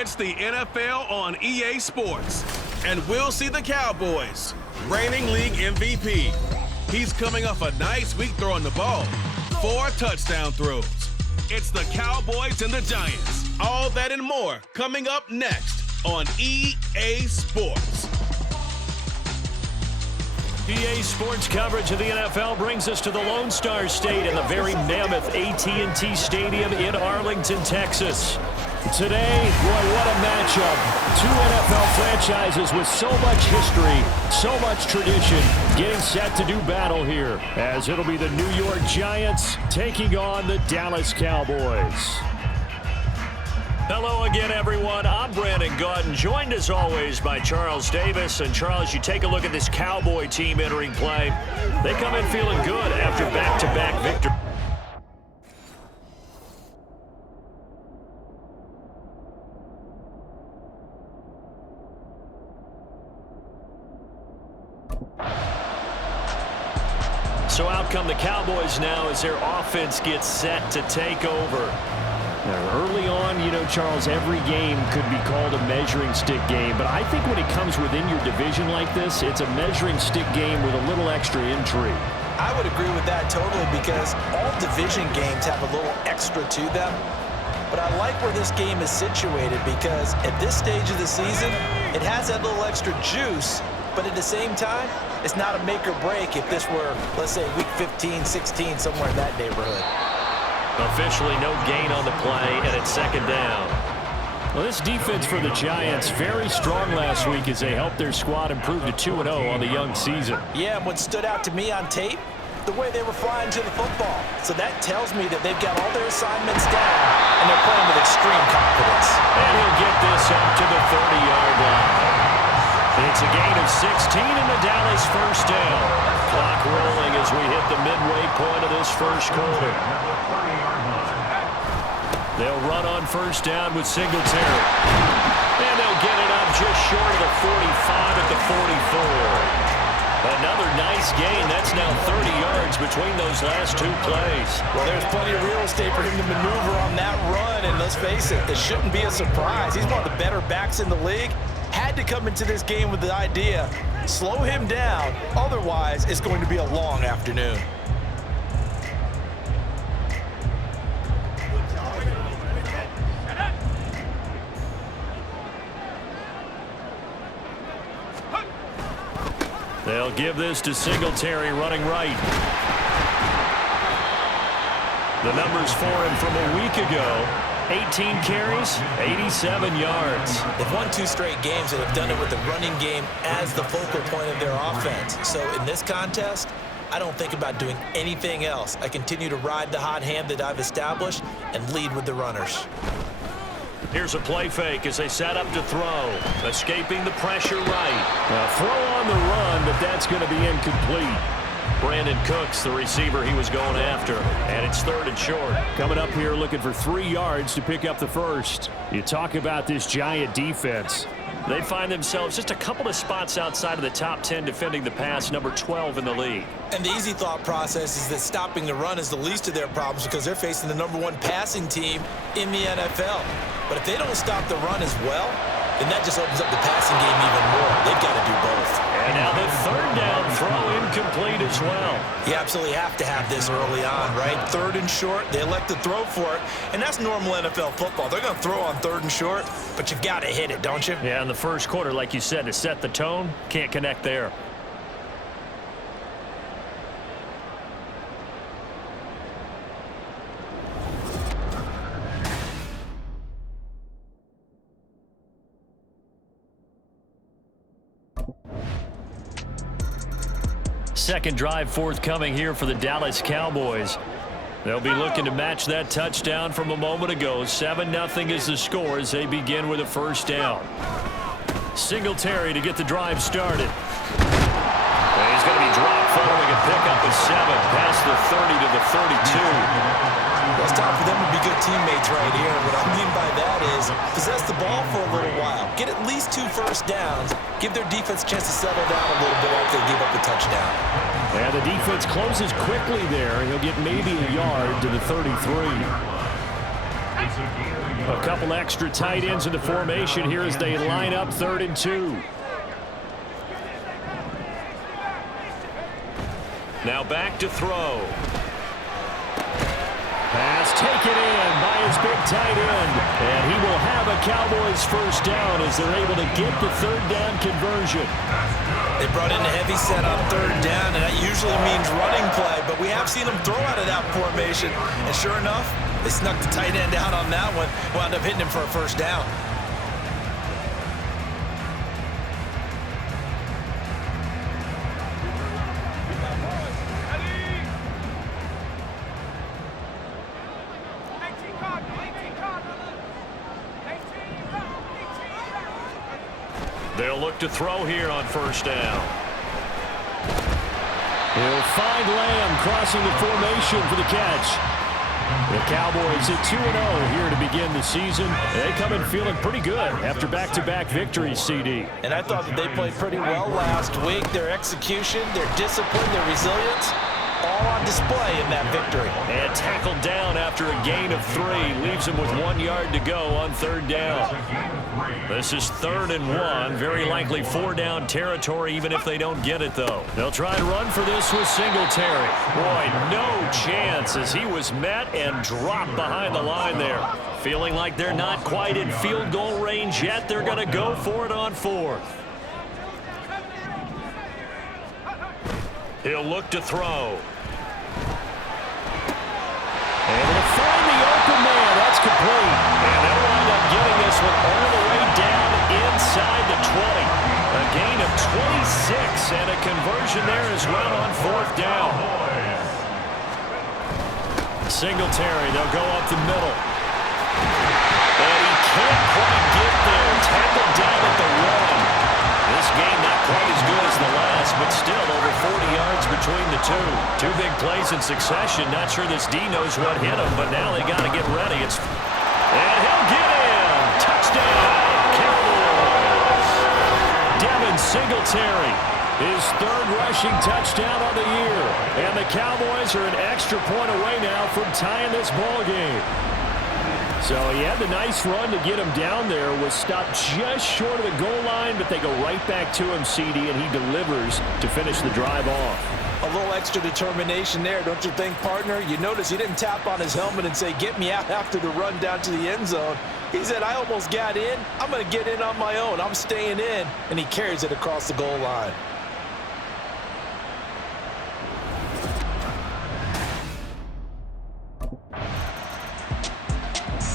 It's the NFL on EA Sports. And we'll see the Cowboys, reigning league MVP. He's coming off a nice week throwing the ball. 4 touchdown throws. It's the Cowboys and the Giants. All that and more coming up next on EA Sports. EA Sports coverage of the NFL brings us to the Lone Star State in the very mammoth AT&T Stadium in Arlington, Texas. Today, boy, what a matchup. 2 NFL franchises with so much history, so much tradition, getting set to do battle here, as it'll be the New York Giants taking on the Dallas Cowboys. Hello again, everyone. I'm Brandon Gaudin, joined as always by Charles Davis. And Charles, you take a look at this Cowboy team entering play. They come in feeling good after back-to-back victory. So out come the Cowboys now as their offense gets set to take over. Now, early on, you know, Charles, every game could be called a measuring stick game. But I think when it comes within your division like this, it's a measuring stick game with a little extra intrigue. I would agree with that totally because all division games have a little extra to them. But I like where this game is situated because at this stage of the season, it has that little extra juice. But at the same time, it's not a make or break if this were, let's say, week 15, 16, somewhere in that neighborhood. Officially no gain on the play, and it's second down. Well, this defense for the Giants, very strong last week as they helped their squad improve to 2-0 on the young season. Yeah, and what stood out to me on tape, the way they were flying to the football. So that tells me that they've got all their assignments down, and they're playing with extreme confidence. And he'll get this up to the 30-yard line. It's a gain of 16 in the Dallas first down. Clock rolling as we hit the midway point of this first quarter. They'll run on first down with Singletary. And they'll get it up just short of the 45 at the 44. Another nice gain. That's now 30 yards between those last 2 plays. Well, there's plenty of real estate for him to maneuver on that run. And let's face it, it shouldn't be a surprise. He's one of the better backs in the league. Had to come into this game with the idea, slow him down. Otherwise, it's going to be a long afternoon. They'll give this to Singletary running right. The numbers for him from a week ago, 18 carries, 87 yards. They've won 2 straight games and have done it with the running game as the focal point of their offense. So in this contest, I don't think about doing anything else. I continue to ride the hot hand that I've established and lead with the runners. Here's a play fake as they set up to throw. Escaping the pressure right. A throw on the run, but that's going to be incomplete. Brandon Cooks, the receiver he was going after. And it's 3rd and short. Coming up here looking for 3 yards to pick up the first. You talk about this Giant defense. They find themselves just a couple of spots outside of the top 10 defending the pass, number 12 in the league. And the easy thought process is that stopping the run is the least of their problems because they're facing the number 1 passing team in the NFL. But if they don't stop the run as well, then that just opens up the passing game even more. They've got to do both. And now the 3rd down throw incomplete as well. You absolutely have to have this early on, right? 3rd and short, they elect to throw for it, and that's normal NFL football. They're going to throw on 3rd and short, but you've got to hit it, don't you? Yeah, in the first quarter, like you said, to set the tone, can't connect there. Second drive forthcoming here for the Dallas Cowboys. They'll be looking to match that touchdown from a moment ago. 7-0 is the score as they begin with a first down. Singletary to get the drive started. And he's going to be dropped following a pickup of 7 past the 30 to the 32. Well, it's time for them to be good teammates right here. What I mean by that is possess the ball for a little while. Get at least 2 first downs. Give their defense a chance to settle down a little bit after they give up the touchdown. And the defense closes quickly there. He'll get maybe a yard to the 33. A couple extra tight ends in the formation here as they line up 3rd and 2. Now back to throw. Pass taken in by his big tight end. And he will have a Cowboys first down as they're able to get the 3rd down conversion. They brought in a heavy set on 3rd down, and that usually means running play, but we have seen them throw out of that formation. And sure enough, they snuck the tight end out on that one, wound up hitting him for a first down. They'll look to throw here on 1st down. He'll find Lamb crossing the formation for the catch. The Cowboys at 2-0 here to begin the season. They come in feeling pretty good after back-to-back victories, CD. And I thought that they played pretty well last week. Their execution, their discipline, their resilience, all on display in that victory. And tackled down after a gain of 3. Leaves him with 1 yard to go on 3rd down. This is 3rd and 1. Very likely 4-down territory even if they don't get it, though. They'll try and run for this with Singletary. Boy, no chance as he was met and dropped behind the line there. Feeling like they're not quite in field goal range yet. They're going to go for it on 4th. He'll look to throw. Able to find the open man. That's complete. And they'll wind up getting this one all the way down inside the 20. A gain of 26 and a conversion there as well on 4th down. Singletary, they'll go up the middle. And he can't quite get there. Tackled down at the 1. This game not quite as good as the last, but still over 40 yards between the two. 2 big plays in succession. Not sure this D knows what hit him, but now they got to get ready. And he'll get in. Touchdown, Cowboys. Devin Singletary, his 3rd rushing touchdown of the year. And the Cowboys are an extra point away now from tying this ball game. So he had the nice run to get him down there, was stopped just short of the goal line, but they go right back to him, CD, and he delivers to finish the drive off. A little extra determination there, don't you think, partner? You notice he didn't tap on his helmet and say, get me out after the run down to the end zone. He said, I almost got in. I'm going to get in on my own. I'm staying in. And he carries it across the goal line.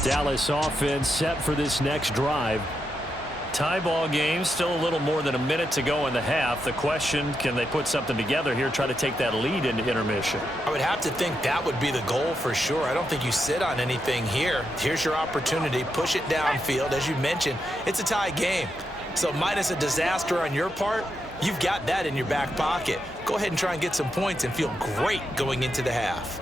Dallas offense set for this next drive. Tie ball game, still a little more than a minute to go in the half. The question, can they put something together here, try to take that lead into intermission? I would have to think that would be the goal for sure. I don't think you sit on anything here. Here's your opportunity. Push it downfield. As you mentioned, it's a tie game. So minus a disaster on your part, you've got that in your back pocket. Go ahead and try and get some points and feel great going into the half.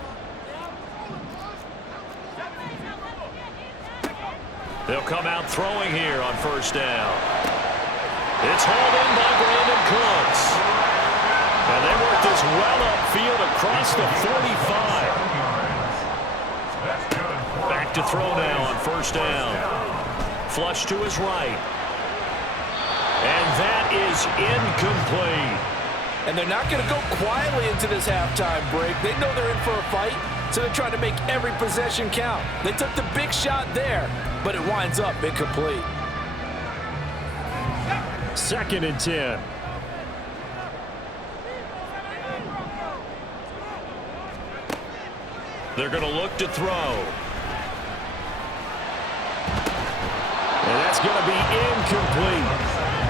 They'll come out throwing here on 1st down. It's hauled in by Brandon Cooks. And they work this well upfield across the 45. Back to throw now on 1st down. Flush to his right. And that is incomplete. And they're not going to go quietly into this halftime break. They know they're in for a fight, so they're trying to make every possession count. They took the big shot there, but it winds up incomplete. 2nd and 10. They're going to look to throw. And that's going to be incomplete.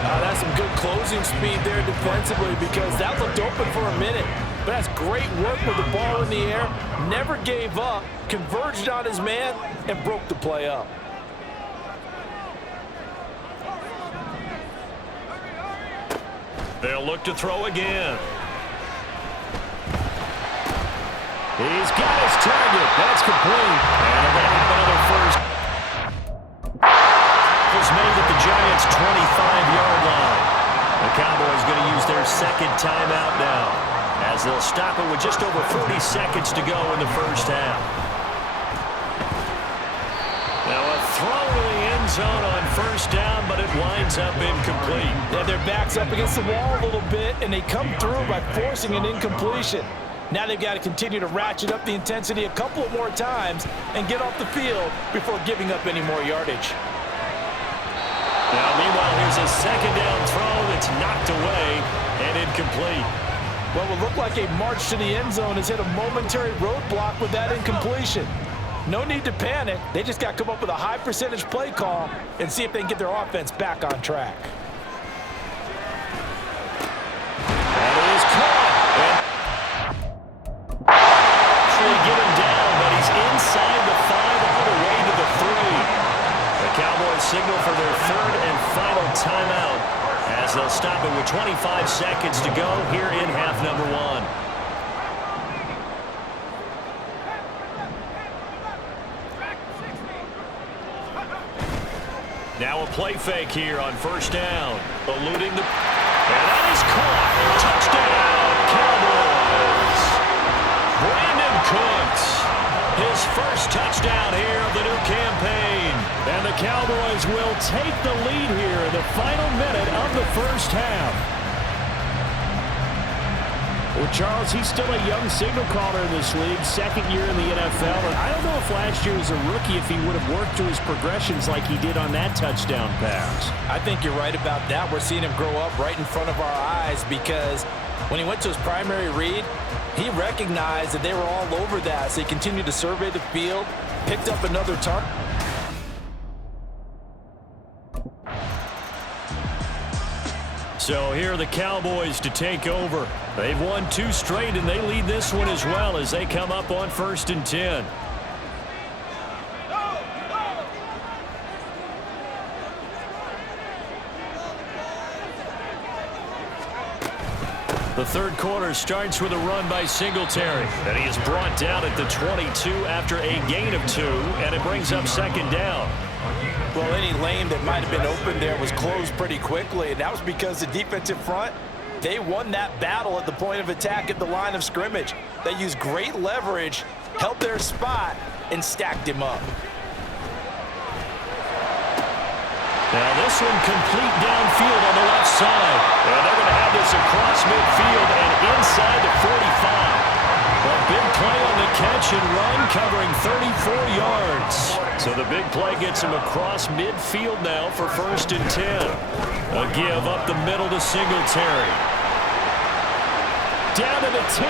That's some good closing speed there defensively because that looked open for a minute. But that's great work with the ball in the air. Never gave up, converged on his man, and broke the play up. They'll look to throw again. He's got his target. That's complete. And they're going to have another first. Was made at the Giants' 25-yard line. The Cowboys going to use their 2nd timeout now, as they'll stop it with just over 40 seconds to go in the first half. zone on first down, but it winds up incomplete. Yeah, their back's up against the wall a little bit, and they come through by forcing an incompletion. Now they've got to continue to ratchet up the intensity a couple of more times and get off the field before giving up any more yardage. Now, meanwhile, here's a second down throw that's knocked away and incomplete. Well, it would look like a march to the end zone has hit a momentary roadblock with that incompletion. No need to panic. They just got to come up with a high percentage play call and see if they can get their offense back on track. That is caught. Actually get him down, but he's inside the 5 all the way to the 3. The Cowboys signal for their third and final timeout as they'll stop it with 25 seconds to go here in half number 1. Now a play fake here on first down. Eluding the... And that is caught. Touchdown, Cowboys. Brandon Cooks. His first touchdown here of the new campaign. And the Cowboys will take the lead here in the final minute of the first half. Well, Charles, he's still a young signal caller in this league, second year in the NFL. And I don't know if last year as a rookie if he would have worked through his progressions like he did on that touchdown pass. I think you're right about that. We're seeing him grow up right in front of our eyes because when he went to his primary read, he recognized that they were all over that. So he continued to survey the field, picked up another target. So here are the Cowboys to take over. They've won 2 straight, and they lead this one as well as they come up on 1st and 10. The third quarter starts with a run by Singletary. And he is brought down at the 22 after a gain of 2, and it brings up second down. Well, any lane that might have been open there was closed pretty quickly, and that was because the defensive front, they won that battle at the point of attack at the line of scrimmage. They used great leverage, held their spot, and stacked him up. Now this one complete downfield on the left side. And they're going to have this across midfield and inside the 45. A big play on the catch and run covering 34 yards. So the big play gets him across midfield now for 1st and 10. A give up the middle to Singletary. Down to the 10.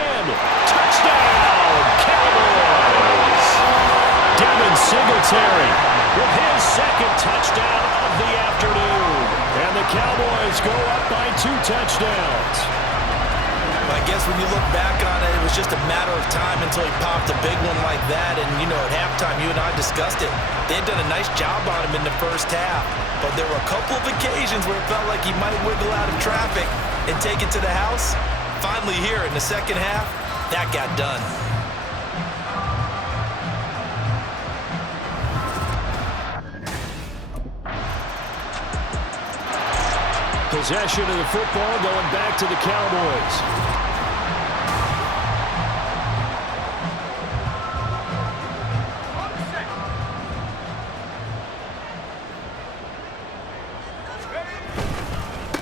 Touchdown, Cowboys! Devin Singletary with his second touchdown of the afternoon. And the Cowboys go up by 2 touchdowns. I guess when you look back on it, it was just a matter of time until he popped a big one like that. And, you know, at halftime, you and I discussed it. They had done a nice job on him in the first half. But there were a couple of occasions where it felt like he might wiggle out of traffic and take it to the house. Finally here in the second half, that got done. Possession of the football going back to the Cowboys.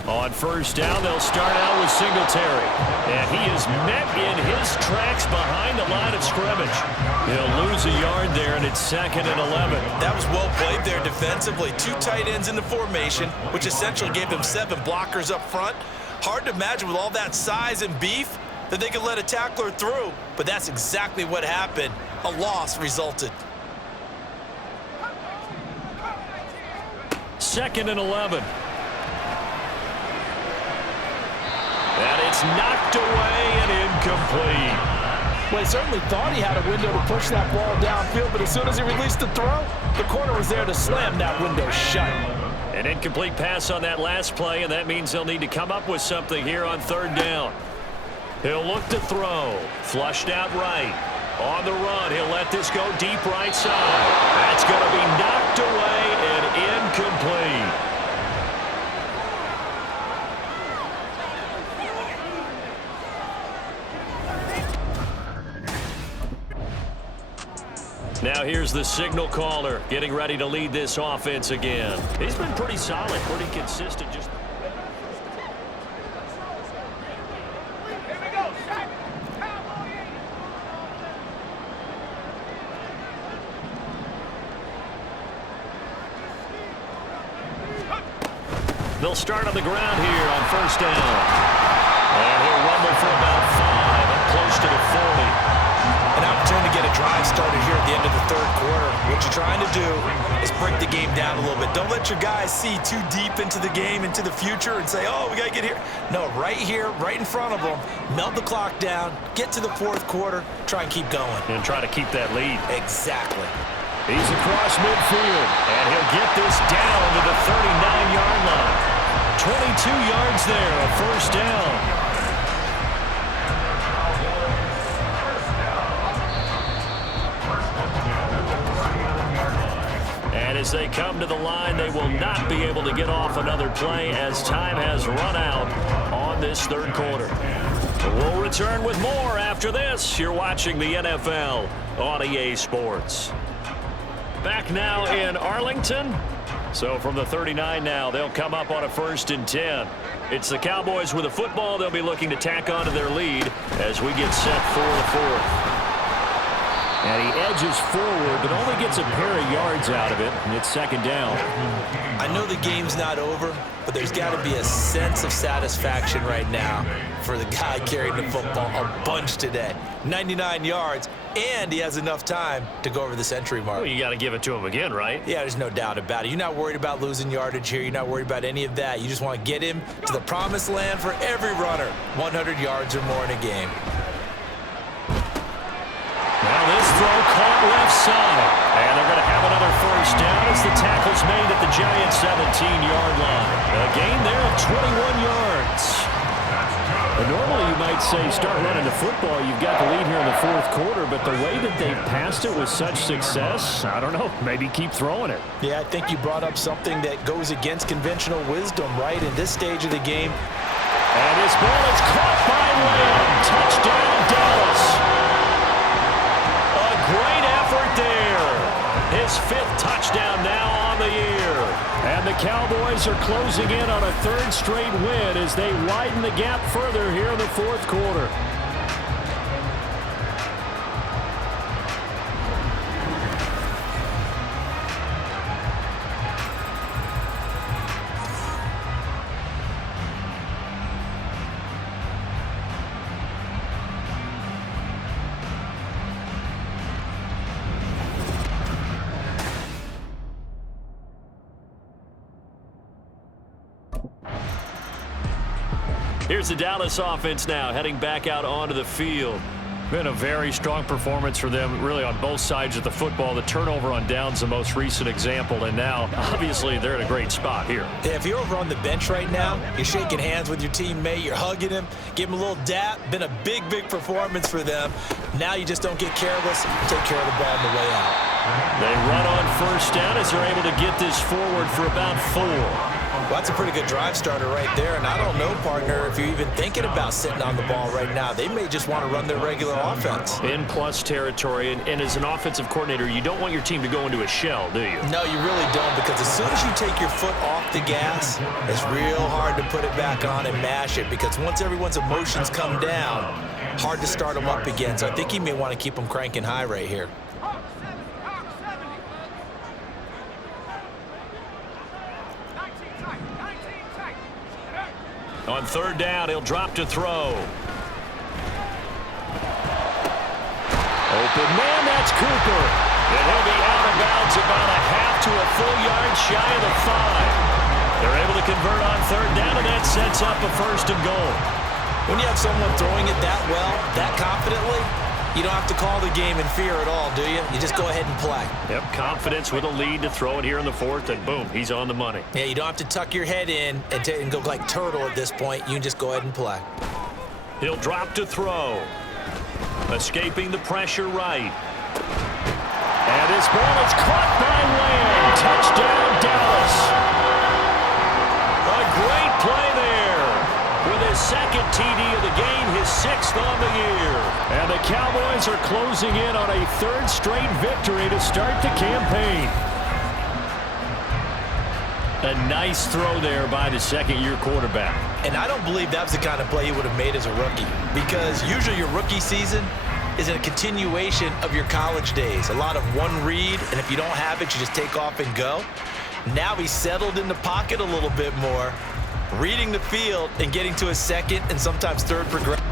On first down, they'll start out with Singletary. And he is met in his tracks behind the line of scrimmage. He'll lose a yard there, and it's 2nd and 11. That was well played there defensively. 2 tight ends in the formation, which essentially gave them 7 blockers up front. Hard to imagine with all that size and beef that they could let a tackler through, but that's exactly what happened. A loss resulted. 2nd and 11. And it's knocked away and incomplete. Well, he certainly thought he had a window to push that ball downfield, but as soon as he released the throw, the corner was there to slam that window shut. An incomplete pass on that last play, and that means they'll need to come up with something here on 3rd down. He'll look to throw. Flushed out right. On the run, he'll let this go deep right side. That's going to be knocked away and incomplete. Now here's the signal caller getting ready to lead this offense again. He's been pretty solid, pretty consistent. They'll start on the ground here on first down. And he'll rumble for about 5 and close to the 40. An opportunity to get a drive started here at the end of the third quarter. What you're trying to do is break the game down a little bit. Don't let your guys see too deep into the game, into the future, and say, oh, we got to get here. No, right here, right in front of them, melt the clock down, get to the fourth quarter, try and keep going. And try to keep that lead. Exactly. He's across midfield, and he'll get this down to the 39-yard line. 22 yards there, a first down. And as they come to the line, they will not be able to get off another play as time has run out on this third quarter. We'll return with more after this. You're watching the NFL on EA Sports. Back now in Arlington. So from the 39 now, they'll come up on a 1st and 10. It's the Cowboys with the football. They'll be looking to tack on to their lead as we get set for the 4th. And he edges forward, but only gets a pair of yards out of it, and it's 2nd down. I know the game's not over, but there's got to be a sense of satisfaction right now for the guy carrying the football a bunch today. 99 yards, and he has enough time to go over the century mark. Well, you got to give it to him again, right? Yeah, there's no doubt about it. You're not worried about losing yardage here. You're not worried about any of that. You just want to get him to the promised land for every runner. 100 yards or more in a game. Now this throw caught left side. And they're going to have another first down as the tackle's made at the Giants' 17-yard line. A gain there of 21 yards. And normally you might say start running the football. You've got the lead here in the 4th quarter, but the way that they've passed it with such success, I don't know, maybe keep throwing it. Yeah, I think you brought up something that goes against conventional wisdom, right, in this stage of the game. And his ball is caught by Lamb. Touchdown, Dallas. A great effort there. His 5th touchdown now on the year. And the Cowboys are closing in on a 3rd straight win as they widen the gap further here in the 4th quarter. Here's the Dallas offense now heading back out onto the field. Been a very strong performance for them really on both sides of the football. The turnover on downs the most recent example, and now obviously they're in a great spot here. Yeah, if you're over on the bench right now, you're shaking hands with your teammate, you're hugging him, give him a little dap. Been a big performance for them. Now you just don't get careless, take care of the ball on the way out. They run on first down as they're able to get this forward for about 4. Well, that's a pretty good drive starter right there, and I don't know, partner, if you're even thinking about sitting on the ball right now. They may just want to run their regular offense. In plus territory, and as an offensive coordinator, you don't want your team to go into a shell, do you? No, you really don't, because as soon as you take your foot off the gas, it's real hard to put it back on and mash it, because once everyone's emotions come down, hard to start them up again. So I think you may want to keep them cranking high right here. On 3rd down, he'll drop to throw. Open man, that's Cooper. And he'll be out of bounds about a half to a full yard shy of the 5. They're able to convert on 3rd down, and that sets up a 1st and goal. When you have someone throwing it that well, that confidently, you don't have to call the game in fear at all, do you? You just go ahead and play. Yep, confidence with a lead to throw it here in the 4th, and boom, he's on the money. Yeah, you don't have to tuck your head in and go like turtle at this point. You can just go ahead and play. He'll drop to throw. Escaping the pressure right. And his ball is caught by Lamb. Touchdown, Dallas. A great play there. With his 2nd TD of the game, his 6th on the year. And the Cowboys are closing in on a 3rd straight victory to start the campaign. A nice throw there by the second-year quarterback. And I don't believe that was the kind of play he would have made as a rookie, because usually your rookie season is a continuation of your college days. A lot of one read, and if you don't have it, you just take off and go. Now he's settled in the pocket a little bit more, reading the field and getting to a second and sometimes third progression.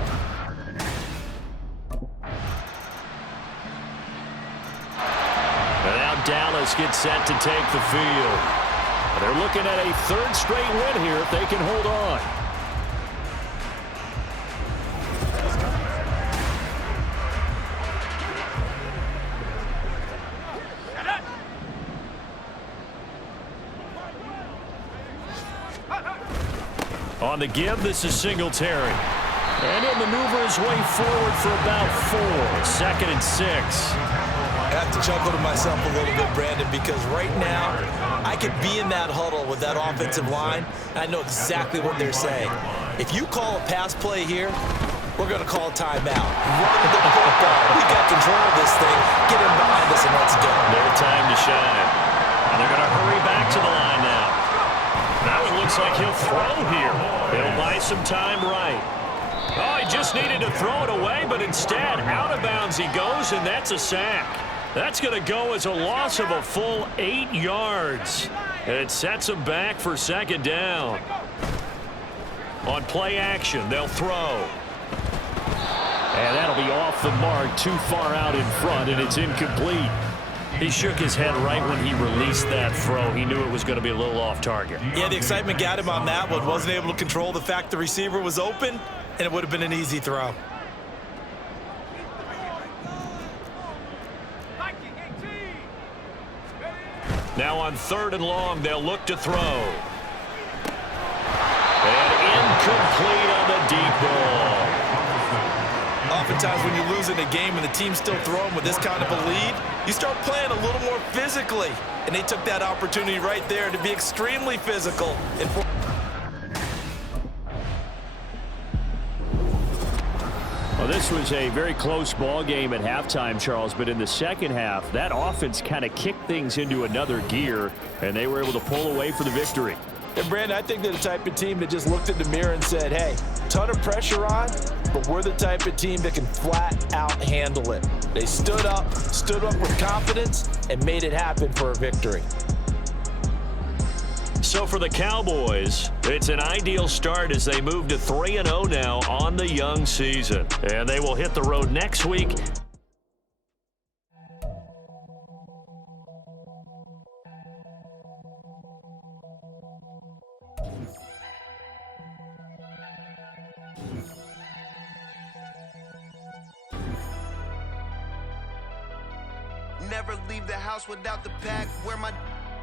And now Dallas gets set to take the field. They're looking at a 3rd straight win here if they can hold on. On the give, this is Singletary. And he'll maneuver his way forward for about 4. 2nd and 6. I have to chuckle to myself a little bit, Brandon, because right now I could be in that huddle with that offensive line, and I know exactly what they're saying. If you call a pass play here, we're going to call a timeout. Run the football. We got control of this thing. Get him behind us and let's go. Their time to shine. And they're going to hurry back to the line now. Now it looks like he'll throw here. He'll buy some time right. Oh, he just needed to throw it away, but instead, out of bounds he goes, and that's a sack. That's going to go as a loss of a full 8 yards. And it sets him back for 2nd down. On play action, they'll throw. And that'll be off the mark, too far out in front, and it's incomplete. He shook his head right when he released that throw. He knew it was going to be a little off target. Yeah, the excitement got him on that one. Wasn't able to control the fact the receiver was open, and it would have been an easy throw. Now on 3rd and long, they'll look to throw. And incomplete on the deep ball. Oftentimes when you're losing a game and the team's still throwing with this kind of a lead, you start playing a little more physically. And they took that opportunity right there to be extremely physical. Well, this was a very close ball game at halftime, Charles, but in the second half, that offense kind of kicked things into another gear, and they were able to pull away for the victory. And, Brandon, I think they're the type of team that just looked in the mirror and said, hey, ton of pressure on, but we're the type of team that can flat out handle it. They stood up with confidence, and made it happen for a victory. So for the Cowboys, it's an ideal start as they move to 3-0 now on the young season. And they will hit the road next week. Never leave the house without the pack. Where my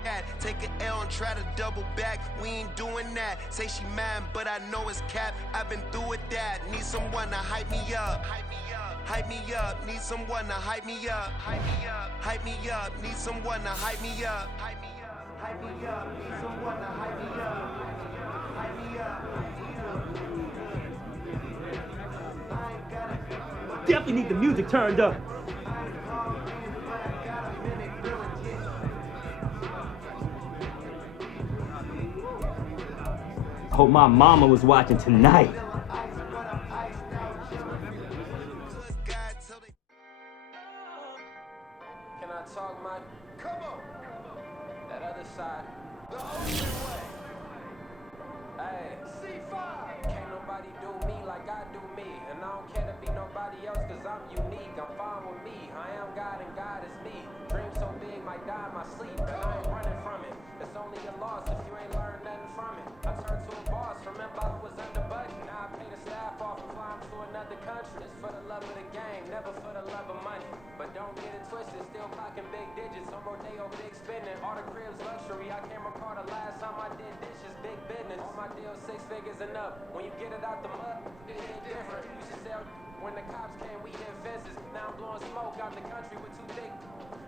at? Take an L and try to double back. We ain't doing that. Say she mad, but I know it's cap. I've been through with that. Need someone to hype me up. Hype me up. Hype me up. Need someone to hype me up. Hype me up. Hype me up. Need someone to hype me up. Hype me up. Hype me up. Need someone to hype me up. Hype me up. Definitely need the music turned up. Hope my mama was watching tonight. Can I talk my... Come on! That other side. The ocean way. Hey. C5. Can't nobody do me like I do me. And I don't care to be nobody else cause I'm unique. I'm fine with me. I am God and God is me. Dream so big might die in my sleep. And I ain't running from it. It's only a loss if you ain't learned nothing from it. I turned to a boss. Remember I was under budget. Now I pay the staff off and fly to another country. It's for the love of the game, never for the love of money. But don't get it twisted, still clocking big digits. On Rodeo, big spending. All the cribs luxury. I can't recall the last time I did dishes, big business. All my deals 6 figures and up. When you get it out the mud, it ain't different. You should sell when the cops came, we hit fences. Now I'm blowing smoke out the country with 2 thick.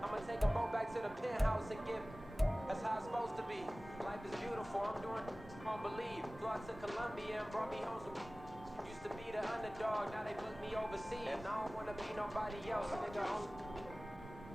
I'ma take a boat back to the penthouse and give. That's how it's supposed to be. Life is beautiful, I'm doing, I don't believe. Flew out to Colombia and brought me home some. Used to be the underdog, now they book me overseas. And I don't wanna be nobody else, nigga.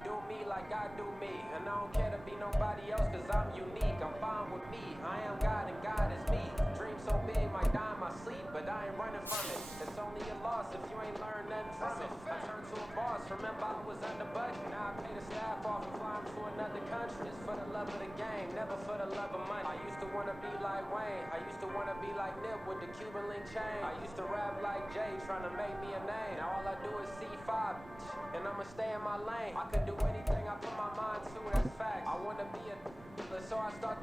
Do me like I do me, and I don't care to be nobody else, cause I'm unique. I'm fine with me, I am God and God is me. Dream so big, might die in my sleep, but I ain't running from it. It's only a loss if you ain't learned nothing from it. I turned to a boss, remember I was under budget. Now I pay the staff off and fly 'em to another country. It's for the love of the game, never for the love of money. I used to wanna be like Wayne, I used to wanna be like Nip with the Cuban link chain. I used to rap like Jay, trying to make me a name. Now all I do is C5, and I'ma stay in my lane. I could do anything I put my mind to, that's fact. I wanna be a so I start,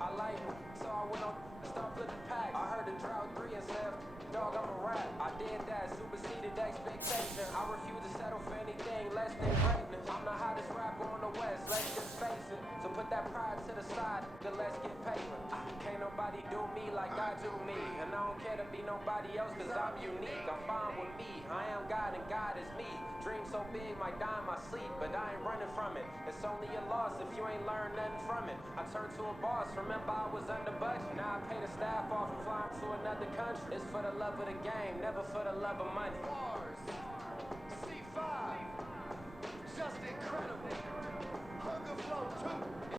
I like it. So I went on, start flipping packs. I heard the drought 3 and said, dog, I'm a rap. I did that, superseded expectation. I refuse to settle for anything less than greatness. I'm the hottest rapper on the West, let's just face it. So put that pride to the side, then let's get paper. Can't nobody do me like I do me. And I don't care to be nobody else, cause I'm unique. I'm fine with me, I am God and God is me. Dream so big, might die in my sleep, but I ain't running from it. It's only a loss if you ain't learned nothing from it. I turned to a boss, remember I was under budget. Now I pay the staff off and fly 'em to another country. It's for the love of the game, never for the love of money. Bars, C5, just incredible. Hunger Flow 2.